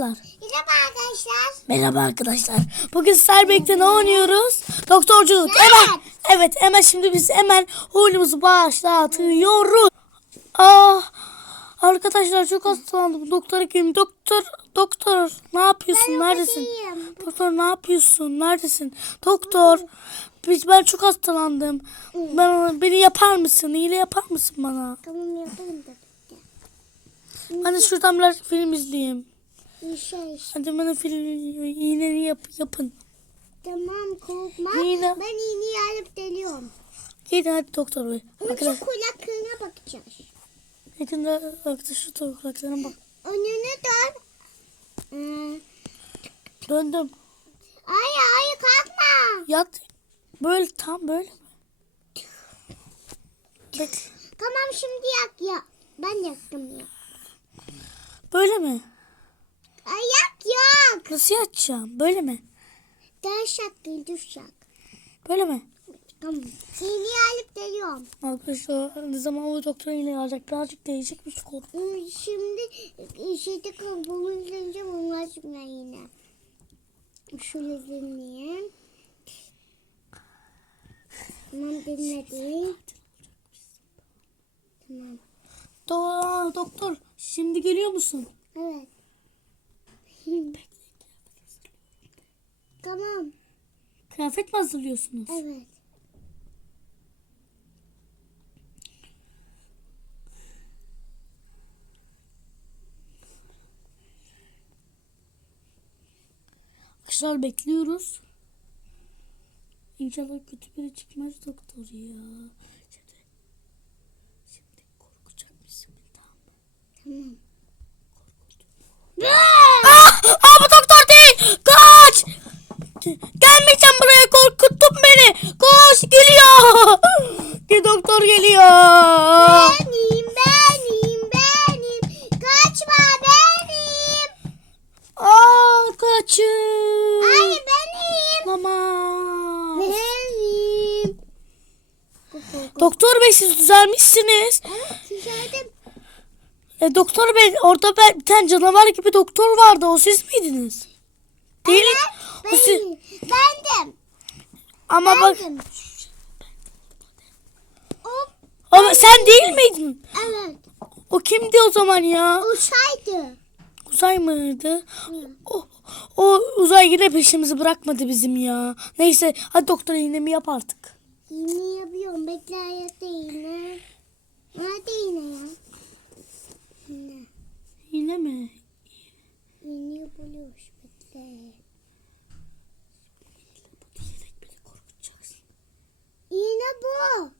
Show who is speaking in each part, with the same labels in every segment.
Speaker 1: arkadaşlar.
Speaker 2: Merhaba arkadaşlar.
Speaker 1: Merhaba arkadaşlar. Bugün birlikte ne oynuyoruz? Doktorculuk. Hemen. Evet hemen şimdi biz hemen oyunumuzu başlatıyoruz. Ah. Arkadaşlar çok hastalandım. Doktora gideyim. Doktor, doktor ne yapıyorsun? Neredesin?
Speaker 2: bakayım.
Speaker 1: Doktor ne yapıyorsun? Neredesin? Doktor, biz ben çok hastalandım. Ben, beni yapar mısın? İyile yapar mısın bana?
Speaker 2: Tamam yapalım da.
Speaker 1: Hani şuradan biraz film izleyeyim.
Speaker 2: Şey.
Speaker 1: Hadi bana film iğneni yap, yapın.
Speaker 2: Tamam korkma.
Speaker 1: Yine-
Speaker 2: Ben iğneyi alıp deliyorum.
Speaker 1: Gidin hadi doktor bey.
Speaker 2: Önce kulaklarına bakacağız.
Speaker 1: yakında arkadaş şu kulaklarına bak.
Speaker 2: Önüne dön. Ee,
Speaker 1: Döndüm.
Speaker 2: ay ay kalkma.
Speaker 1: Yat. Böyle tam böyle? Bekle.
Speaker 2: Tamam şimdi yak ya. Ben yaktım ya.
Speaker 1: Böyle mi?
Speaker 2: Ay yak yak.
Speaker 1: Nasıl yatacağım? Böyle mi?
Speaker 2: Ders yak düş yak.
Speaker 1: Böyle mi?
Speaker 2: Tamam. İğneyi alıp deliyorum.
Speaker 1: Arkadaşlar ne zaman o doktor iğne alacak? Birazcık değecek kol?
Speaker 2: Hmm, Şimdi işite kabuğumu izleyeceğim ondan sonra yine. Şöyle dinleyeyim. Tamam dinledim. Tamam.
Speaker 1: Do doktor şimdi geliyor musun?
Speaker 2: Evet. Tamam.
Speaker 1: Kıyafet mi hazırlıyorsunuz?
Speaker 2: Evet.
Speaker 1: Arkadaşlar bekliyoruz. İnşallah kötü biri çıkmaz doktor ya. Şimdi, şimdi korkacak mısın tamam?
Speaker 2: Tamam.
Speaker 1: Ah! Ah bu doktor değil! Kaç! Gelmeyeceğim buraya korkuttun beni. Koş geliyor. Bir doktor geliyor.
Speaker 2: Benim benim benim. Kaçma benim.
Speaker 1: Aa kaçın.
Speaker 2: Ay benim.
Speaker 1: Olamaz.
Speaker 2: Benim.
Speaker 1: Doktor bey siz düzelmişsiniz.
Speaker 2: Evet güzeldim.
Speaker 1: E, doktor bey orada ben, bir tane canavar gibi doktor vardı. O siz miydiniz? Değil. O siz-.
Speaker 2: Bendim.
Speaker 1: ama bak
Speaker 2: Bendim. O
Speaker 1: ama sen değil miydin?
Speaker 2: evet.
Speaker 1: O kimdi o zaman ya?
Speaker 2: Uçaydı.
Speaker 1: Uzay mıydı? O, o uzay yine peşimizi bırakmadı bizim ya. Neyse hadi doktor iğnemi yap artık.
Speaker 2: İğne yapıyorum. Bekle hayatta iğne. Nerede iğne ya? İğne.
Speaker 1: İğne mi?
Speaker 2: İğne yapılıyormuş. Bekle. İğne bu.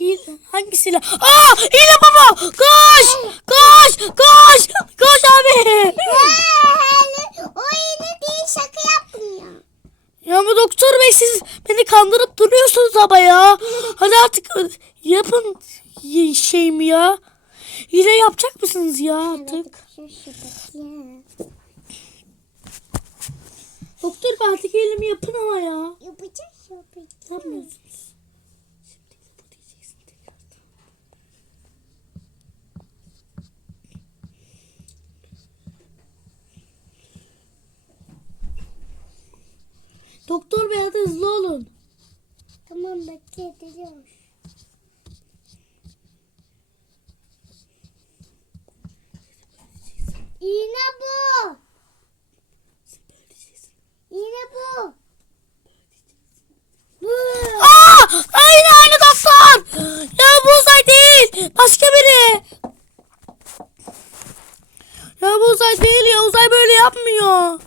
Speaker 1: Hile hangisiyle? Aa hile baba! Koş! Koş! Koş! Koş abi!
Speaker 2: Ee, o iğne değil şaka yapmıyor.
Speaker 1: Ya ama doktor bey siz beni kandırıp duruyorsunuz ama ya. Hadi artık yapın y- şeyimi ya. Hile yapacak mısınız ya artık? Doktor bey artık hilemi yapın ama ya.
Speaker 2: Yapacağız yapacağız.
Speaker 1: Yapmıyorsunuz. Şimdi de bu diyeceksin tekrardan. Doktor bey hadi hızlı olun.
Speaker 2: Tamam bekle ediliyor. İğne bu. İğne bu. Bu.
Speaker 1: Aa! Aynı aynı doktor. Ya bu uzay değil. Başka biri. Ya bu uzay değil ya. Uzay böyle yapmıyor.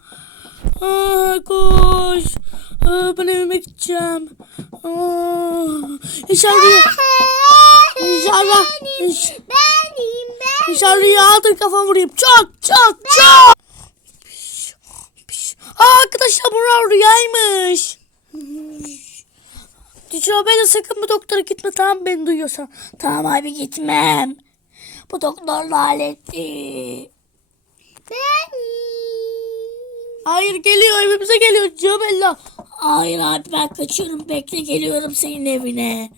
Speaker 1: Aa, koş. Aa, ben evime gideceğim. Aa. İnşallah. İnş,
Speaker 2: Benim ben.
Speaker 1: inşallah yağdır kafam vurayım. Piş, piş. Aa, arkadaşlar bunlar rüyaymış. Ben de sakın bu doktora gitme tamam beni duyuyorsan. Tamam abi gitmem. Bu doktor lanetli.
Speaker 2: Benim.
Speaker 1: Hayır geliyor evimize geliyor Cebella. Hayır abi ben kaçıyorum bekle geliyorum senin evine.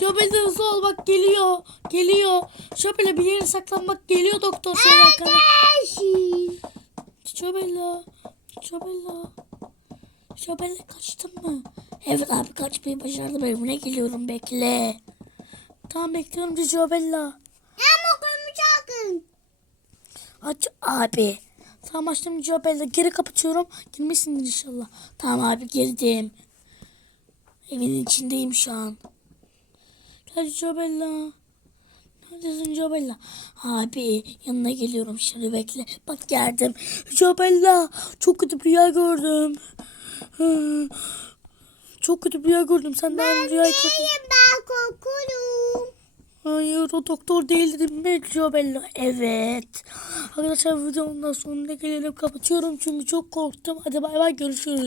Speaker 1: Jobella hızlı ol bak geliyor. Geliyor. Jobella bir yere saklanmak geliyor doktor.
Speaker 2: Eşi.
Speaker 1: Jobella. Jobella. Jobella kaçtın mı? Evet abi kaçmayı başardım. Evine geliyorum bekle. Tamam bekliyorum Jobella.
Speaker 2: Ama konuşakın.
Speaker 1: Aç abi. Tamam açtım Jobella. Geri kapatıyorum. Girmesindir inşallah. Tamam abi girdim. Evin içindeyim şu an. Hadi Jobella. Neredesin Jobella? Abi yanına geliyorum şimdi bekle. Bak geldim. Jobella çok kötü bir rüya gördüm. Çok kötü bir rüya gördüm. Sen daha rüya
Speaker 2: Neyim ben kokurum.
Speaker 1: Hayır o doktor değil dedim mi Jobella? Evet. Arkadaşlar videonun da sonuna gelelim. Kapatıyorum çünkü çok korktum. Hadi bay bay görüşürüz.